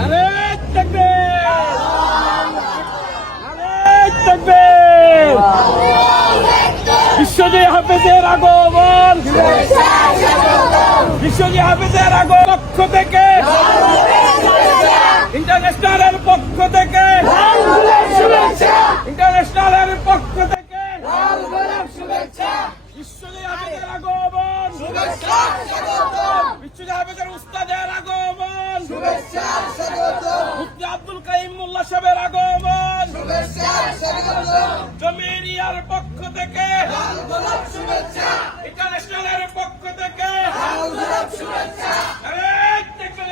নারে তাকবীর! নারে তাকবীর! বিশ্বজয়ী হাফেজের আগমন, বিশ্বজয়ী হাফেজের আগমন পক্ষ থেকে, ইন্টারন্যাশনালের পক্ষ থেকে, ইন্টারন্যাশনালের পক্ষ থেকে বিশ্বজয়ী হাফেজের আগমন, বিশ্বজয়ী হাফেজের উস্তাদের আগমন, মুফতি আব্দুল কাইয়ুম মোল্লা সাহেবের আগমন, জমিরিয়ার পক্ষ থেকে, ইন্টারন্যাশনালের পক্ষ থেকে নারে তাকবীর!